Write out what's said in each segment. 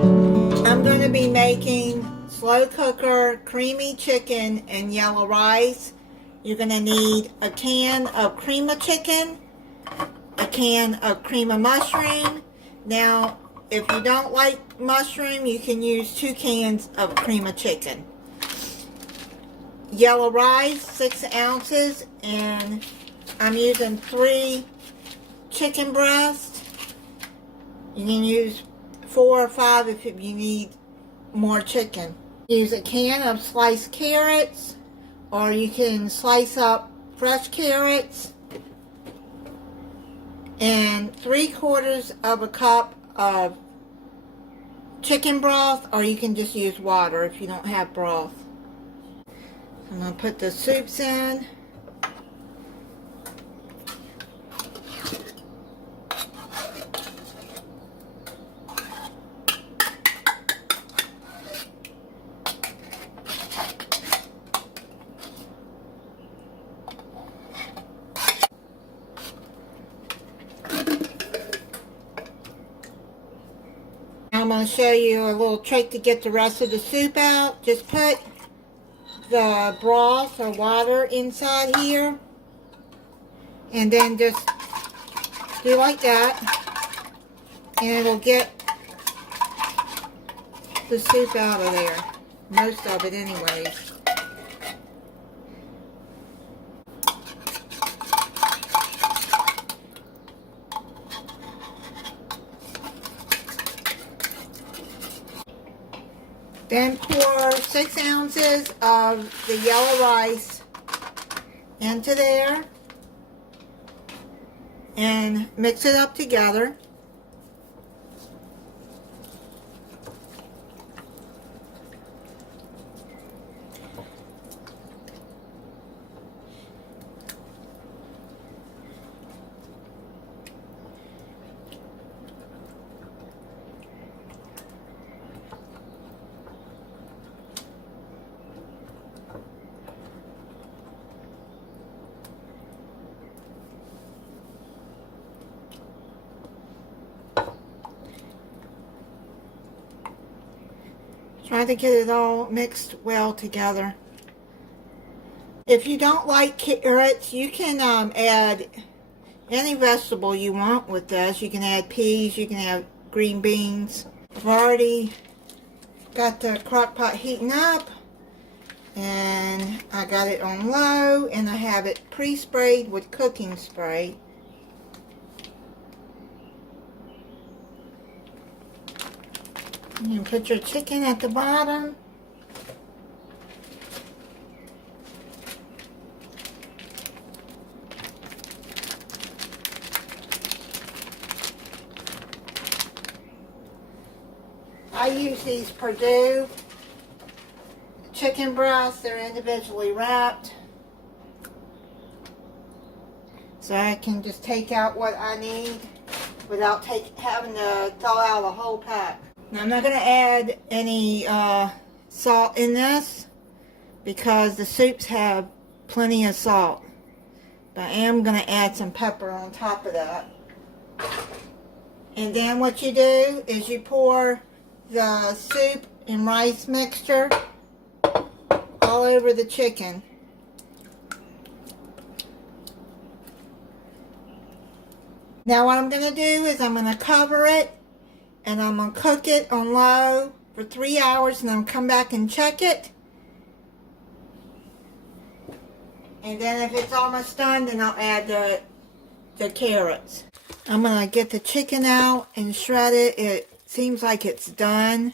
I'm going to be making slow cooker creamy chicken and yellow rice. You're going to need a can of cream of chicken, a can of cream of mushroom. Now, if you don't like mushroom, you can use 2 cans of cream of chicken. Yellow rice, 6 ounces, and I'm using 3 chicken breasts. You can use 4 or 5 if you need more chicken. Use a can of sliced carrots, or you can slice up fresh carrots, and 3/4 of a cup of chicken broth, or you can just use water if you don't have broth. I'm going to put the soups in. I'm going to show you a little trick to get the rest of the soup out. Just put the broth or water inside here, and then just do like that, and it'll get the soup out of there. Most of it anyways. Then pour 6 ounces of the yellow rice into there and mix it up together. Try to get it all mixed well together. If you don't like carrots, you can add any vegetable you want with this. You can add peas, you can add green beans. I've already got the crock pot heating up, and I got it on low, and I have it pre-sprayed with cooking spray. You put your chicken at the bottom. I use these Perdue chicken breasts. They're individually wrapped, so I can just take out what I need without having to thaw out a whole pack. Now, I'm not going to add any salt in this because the soups have plenty of salt, but I am going to add some pepper on top of that. And then what you do is you pour the soup and rice mixture all over the chicken. Now what I'm going to do is I'm going to cover it, and I'm going to cook it on low for 3 hours, and I'm going to come back and check it. And then if it's almost done, then I'll add the carrots. I'm going to get the chicken out and shred it. It seems like it's done.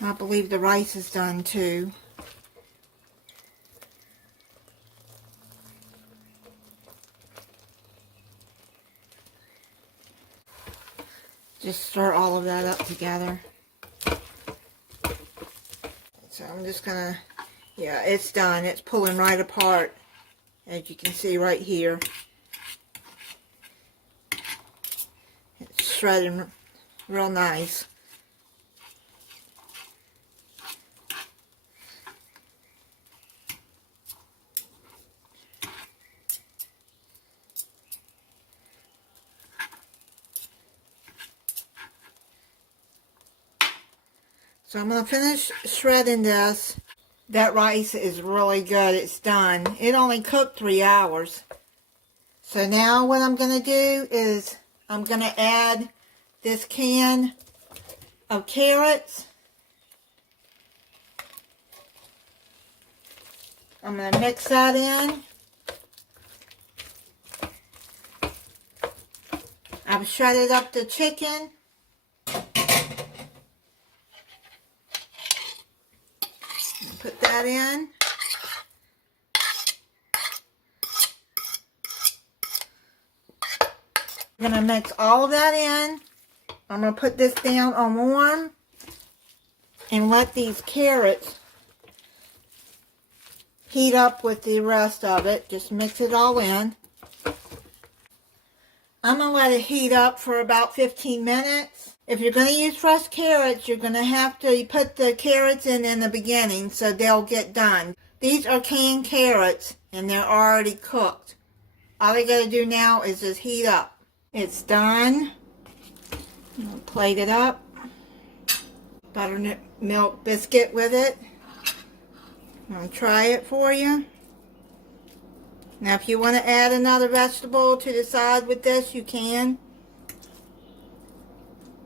I believe the rice is done too. Just stir all of that up together. So I'm just gonna, yeah, it's done. It's pulling right apart, as you can see right here. It's shredding real nice. So I'm going to finish shredding this. That rice is really good. It's done. It only cooked 3 hours. So now what I'm going to do is I'm going to add this can of carrots. I'm going to mix that in. I've shredded up the chicken. Put that in. I'm going to mix all of that in. I'm going to put this down on warm and let these carrots heat up with the rest of it. Just mix it all in. I'm going to let it heat up for about 15 minutes. If you're going to use fresh carrots, you're going to have to put the carrots in the beginning so they'll get done. These are canned carrots and they're already cooked. All I got to do now is just heat up. It's done. I'm going to plate it up. Buttermilk biscuit with it. I'm going to try it for you. Now if you want to add another vegetable to the side with this, you can.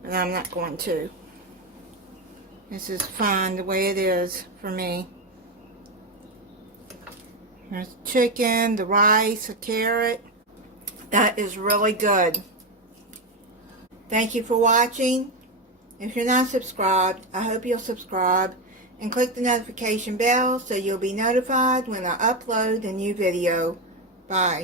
But I'm not going to. This is fine the way it is for me. There's the chicken, the rice, the carrot. That is really good. Thank you for watching. If you're not subscribed, I hope you'll subscribe and click the notification bell so you'll be notified when I upload a new video. Bye.